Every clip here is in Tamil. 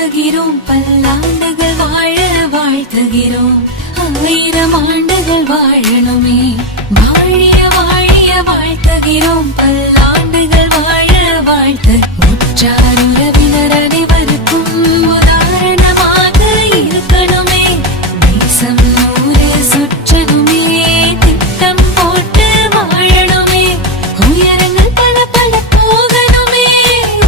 வாழ்த்துகிறோம் பல்லாண்டுகள் வாழ வாழ்த்துகிறோம் 1000 ஆண்டுகள் வாழணுமே வாழிய வாழிய வாழ்த்துகிறோம் பல்லாண்டுகள் வாழ வாழ்த்து உற்றார் உறவினர் அனைவருக்கும் உதாரணமாக இருக்கணுமே தேசம் ஊரே சுற்றணுமே திட்டம் போட்டு வாழணுமே உயரங்கள் பல பல போகணுமே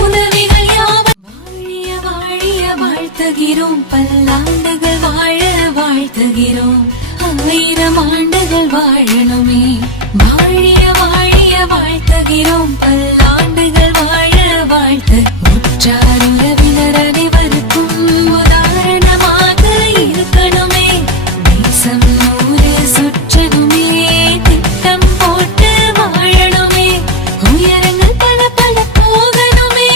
உதவிகள் யாவும் வாழிய வாழிய வாழ்த்துகிறோம் பல்லாண்டுகள் வாழ வாழ்த்துகிறோம் 1000 ஆண்டுகள் வாழணுமே வாழிய வாழிய வாழ்த்துகிறோம் பல்லாண்டுகள் வாழ வாழ்த்து உற்றார் உறவினர் அனைவருக்கும் உதாரணமாக இருக்கணுமே தேசம் ஊரே சுற்றணுமே திட்டம் போட்டு வாழணுமே உயரங்கள் பல பல போகணுமே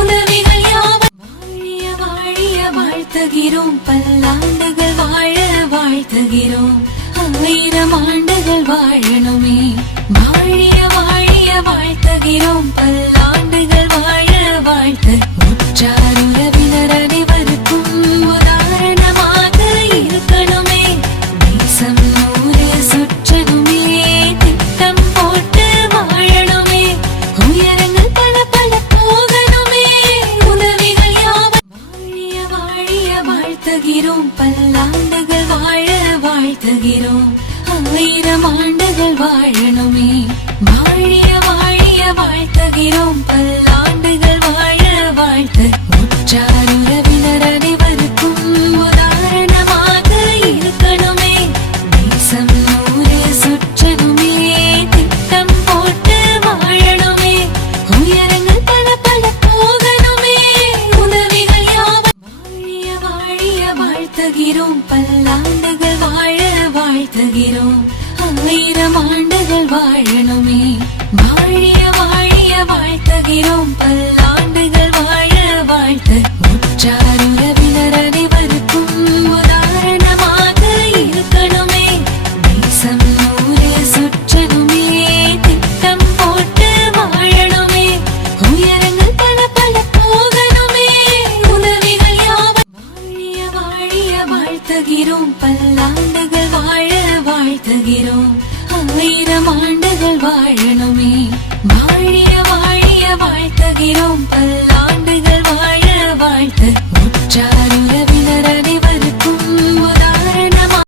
உதவிகள் யாவும் வாழிய வாழிய வாழ்த்துகிறோம் பல்லாண்டுகள் வாழ வாழ்த்துகிறோம் 1000 ஆண்டுகள் வாழணுமே வாழிய வாழிய வாழ்த்துகிறோம் பல்லாண்டுகள் வாழ வாழ்த்து உற்றார் உறவினர் அனைவருக்கும் உதாரணமாக இருக்கணுமே தேசம் ஊரே சுற்றணுமே திட்டம் போட்டு வாழணுமே உயரங்கள் பல பல போகணுமே உதவிகள் யாவும் வாழிய வாழிய வாழ்த்துகிறோம் பல்லாண்டுகள் வாழ வாழ்த்துகிறோம் 1000 ஆண்டுகள் வாழணுமே வாழிய வாழிய வாழ்த்துகிறோம் பல்லாண்டுகள் வாழ வாழ்த்து உற்றார் உறவினர் அனைவருக்கும் உதாரணமாக இருக்கணுமே தேசம் ஊரே சுற்றணுமே திட்டம் போட்டு வாழணுமே உயரங்கள் பல பல போகணுமே உதவிகள் யாவும் வாழிய வாழிய வாழ்த்துகிறோம் பல்லாண்டுகள் வாழ வாழ்த்துகிறோம் 1000 ஆண்டுகள் வாழணுமே வாழிய வாழிய வாழ்த்துகிறோம் பல்லாண்டுகள் வாழ வாழ்த்து உற்றார் உறவினர் அனைவருக்கும் உதாரணமாக இருக்கணுமே தேசம் ஊரே சுற்றணுமே திட்டம் போட்டு வாழணுமே உயரங்கள் பல பல போகணுமே உதவிகள் யாவும் வாழிய வாழிய வாழ்த்துகிறோம் பல்லாண்டுகள் வாழ வாழ்த்துகிறோம் 1000 ஆண்டுகள் வாழணுமே வாழிய வாழிய வாழ்த்துகிறோம் பல்லாண்டுகள் வாழ வாழ்த்து உற்றார் உறவினர் அனைவருக்கும்